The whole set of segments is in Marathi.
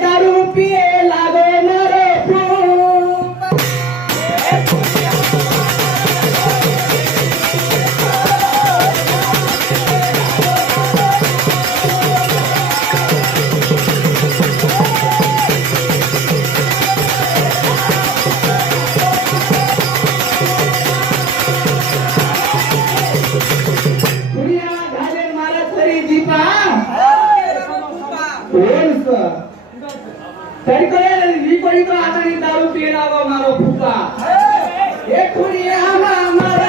दारू पिए लागे मरे दारू पिए लागो मारो फूका एक खुड़िया हमारा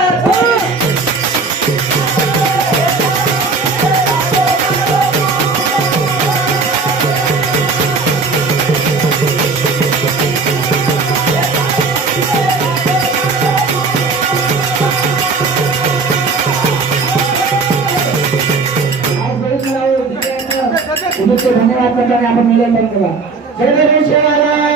धन्यवाद करताना आपण मिलन करा जय जय शिवाला